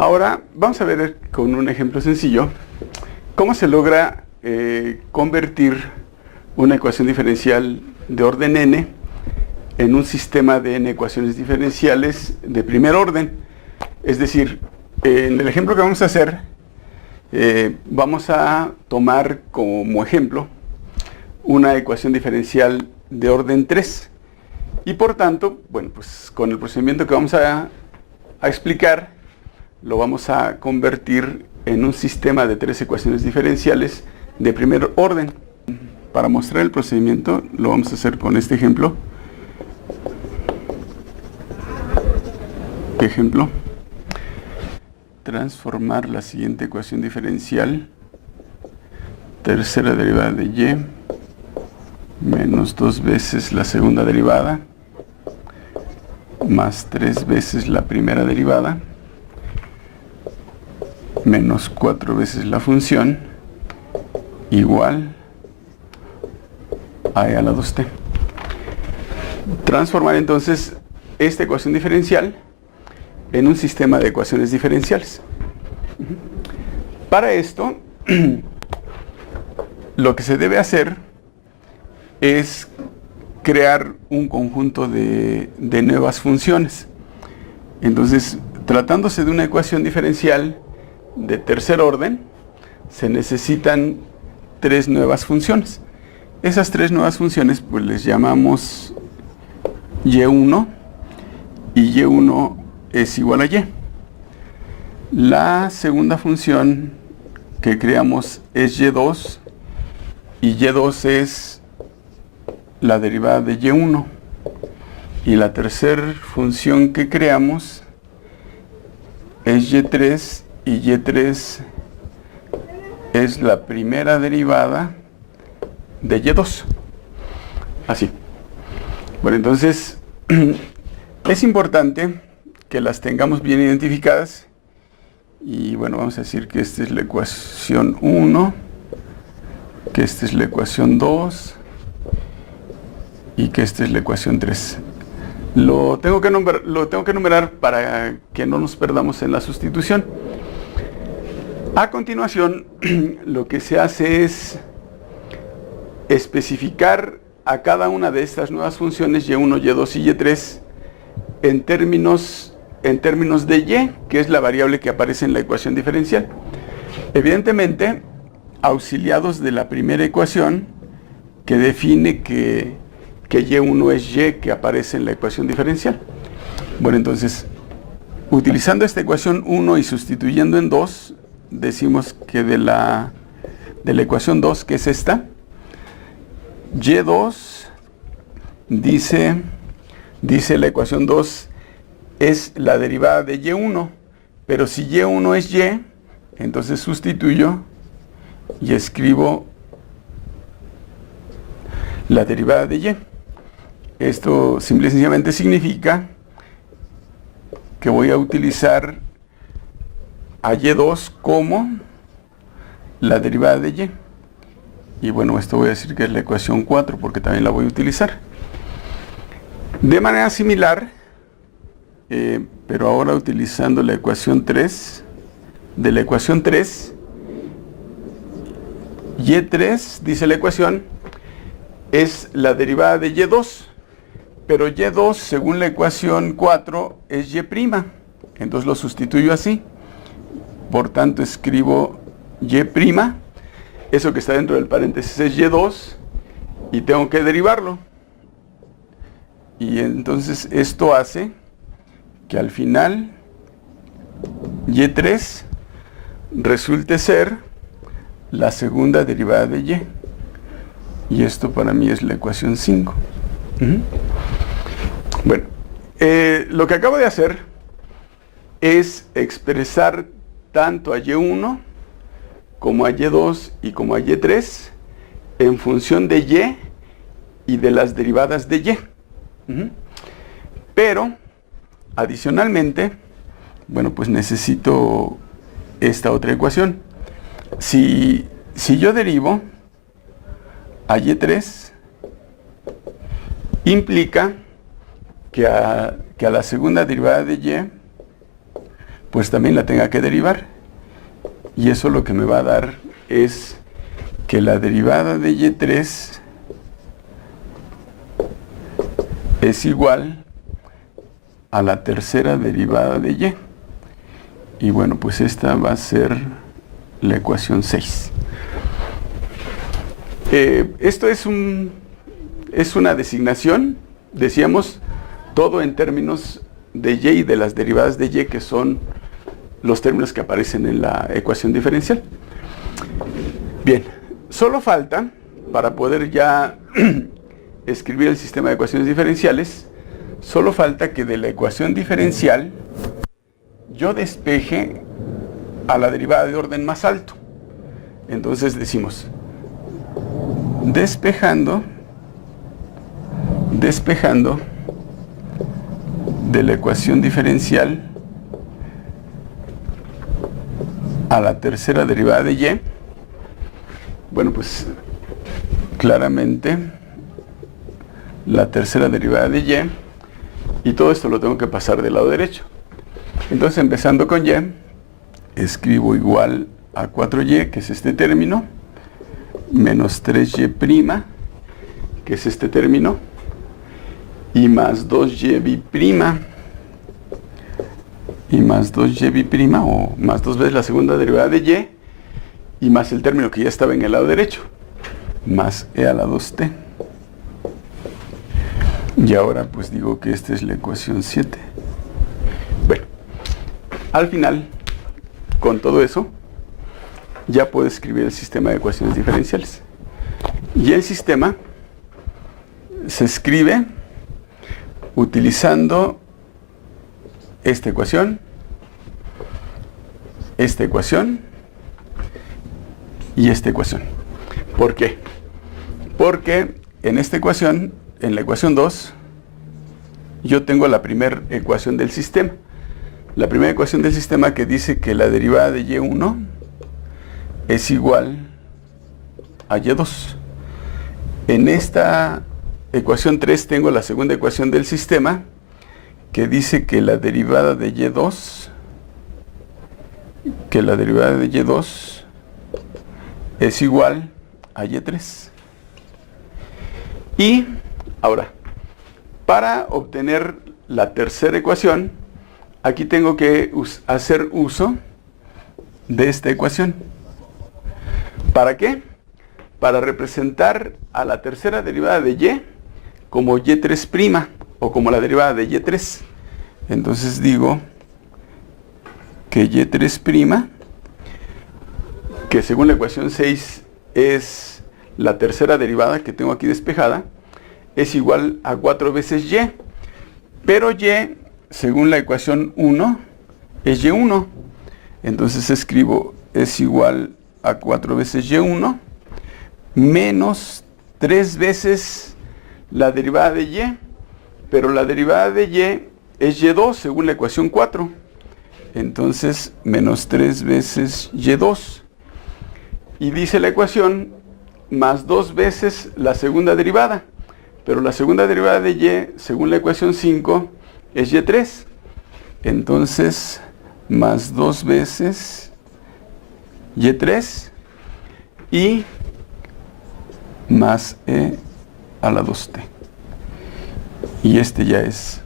Ahora vamos a ver con un ejemplo sencillo cómo se logra convertir una ecuación diferencial de orden n en un sistema de n ecuaciones diferenciales de primer orden. Es decir, en el ejemplo que vamos a hacer, vamos a tomar como ejemplo una ecuación diferencial de orden 3. Y por tanto, bueno, pues con el procedimiento que vamos a explicar, lo vamos a convertir en un sistema de 3 ecuaciones diferenciales de primer orden. Para mostrar el procedimiento, lo vamos a hacer con este ejemplo. Ejemplo. Transformar la siguiente ecuación diferencial, tercera derivada de y, menos 2 veces la segunda derivada, más 3 veces la primera derivada, menos 4 veces la función, igual a e a la 2t. Transformar entonces esta ecuación diferencial en un sistema de ecuaciones diferenciales. Para esto, lo que se debe hacer es crear un conjunto de nuevas funciones. Entonces, tratándose de una ecuación diferencial de tercer orden, se necesitan 3 nuevas funciones. Esas 3 nuevas funciones pues les llamamos y1, y y1 es igual a y. La segunda función que creamos es y2, y y2 es la derivada de y1. Y la tercera función que creamos es y3, y y3 es la primera derivada de y2. Así. Bueno, entonces es importante que las tengamos bien identificadas. Y bueno, vamos a decir que esta es la ecuación 1, que esta es la ecuación 2 y que esta es la ecuación 3. Lo tengo que numerar para que no nos perdamos en la sustitución. A continuación, lo que se hace es especificar a cada una de estas nuevas funciones, y1, y2 y y3, en términos de y, que es la variable que aparece en la ecuación diferencial. Evidentemente, auxiliados de la primera ecuación, que define que y1 es y que aparece en la ecuación diferencial. Bueno, entonces, utilizando esta ecuación 1 y sustituyendo en 2, decimos que de la ecuación 2, que es esta, y2 dice la ecuación 2, es la derivada de y1, pero si y1 es y, entonces sustituyo y escribo la derivada de y. Esto simple y sencillamente significa que voy a utilizar a y2 como la derivada de y. Y bueno, esto voy a decir que es la ecuación 4 porque también la voy a utilizar. De manera similar, pero ahora utilizando la ecuación 3, de la ecuación 3, y3, dice la ecuación, es la derivada de y2, pero y2, según la ecuación 4, es y'. Entonces lo sustituyo así. Por tanto, escribo y', eso que está dentro del paréntesis es y2, y tengo que derivarlo. Y entonces esto hace que al final y3 resulte ser la segunda derivada de y. Y esto para mí es la ecuación 5. Bueno, lo que acabo de hacer es expresar tanto a y1 como a y2 y como a y3 en función de y de las derivadas de y. Pero, adicionalmente, bueno, pues necesito esta otra ecuación. Si yo derivo a y3, implica que a la segunda derivada de y pues también la tenga que derivar. Y eso lo que me va a dar es que la derivada de y3 es igual a la tercera derivada de y. Y bueno, pues esta va a ser la ecuación 6. Esto es una designación, decíamos, todo en términos de y y de las derivadas de y, que son los términos que aparecen en la ecuación diferencial. Bien, solo falta, para poder ya escribir el sistema de ecuaciones diferenciales, solo falta que de la ecuación diferencial yo despeje a la derivada de orden más alto. Entonces decimos, despejando de la ecuación diferencial a la tercera derivada de y, bueno, pues claramente la tercera derivada de y, y todo esto lo tengo que pasar del lado derecho. Entonces, empezando con y, escribo igual a 4y, que es este término, menos 3y', que es este término, y más 2y', y más 2y', o más 2 veces la segunda derivada de y más el término que ya estaba en el lado derecho, más e a la 2t. Y ahora pues digo que esta es la ecuación 7. Bueno, al final, con todo eso, ya puedo escribir el sistema de ecuaciones diferenciales. Y el sistema se escribe utilizando esta ecuación y esta ecuación. ¿Por qué? Porque en esta ecuación, en la ecuación 2, yo tengo la primera ecuación del sistema. La primera ecuación del sistema que dice que la derivada de y1 es igual a y2. En esta ecuación 3 tengo la segunda ecuación del sistema que dice que la derivada de y2 es igual a y3. Y ahora, para obtener la tercera ecuación, aquí tengo que hacer uso de esta ecuación. ¿Para qué? Para representar a la tercera derivada de y como y3' o como la derivada de y3. Entonces digo que y3', que según la ecuación 6 es la tercera derivada que tengo aquí despejada, es igual a 4 veces y. Pero y, según la ecuación 1, es y1. Entonces escribo es igual a 4 veces y1 menos 3 veces la derivada de y, pero la derivada de y es y2 según la ecuación 4. Entonces, menos 3 veces y2. Y dice la ecuación, más 2 veces la segunda derivada. Pero la segunda derivada de y, según la ecuación 5, es y3. Entonces, más 2 veces y3 y más e a la 2t. Y este ya es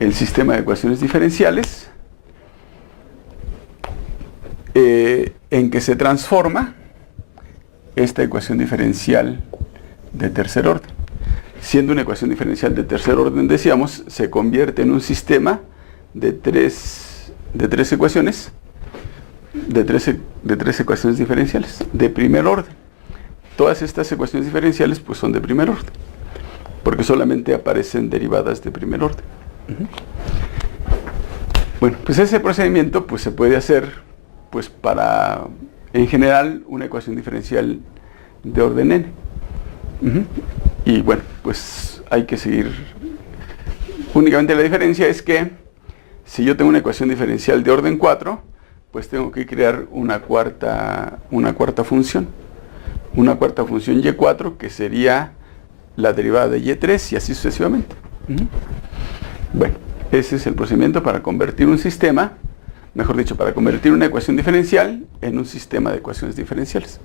el sistema de ecuaciones diferenciales en que se transforma esta ecuación diferencial de tercer orden. Siendo una ecuación diferencial de tercer orden, decíamos, se convierte en un sistema de tres ecuaciones, de tres ecuaciones diferenciales de primer orden. Todas estas ecuaciones diferenciales pues son de primer orden, porque solamente aparecen derivadas de primer orden. Bueno, pues ese procedimiento pues se puede hacer pues para, en general, una ecuación diferencial de orden n. Y bueno, pues hay que seguir. Únicamente la diferencia es que si yo tengo una ecuación diferencial de orden 4, pues tengo que crear una cuarta función. Una cuarta función y4, que sería la derivada de y3 y así sucesivamente. Bueno, ese es el procedimiento para convertir un sistema mejor dicho, para convertir una ecuación diferencial en un sistema de ecuaciones diferenciales.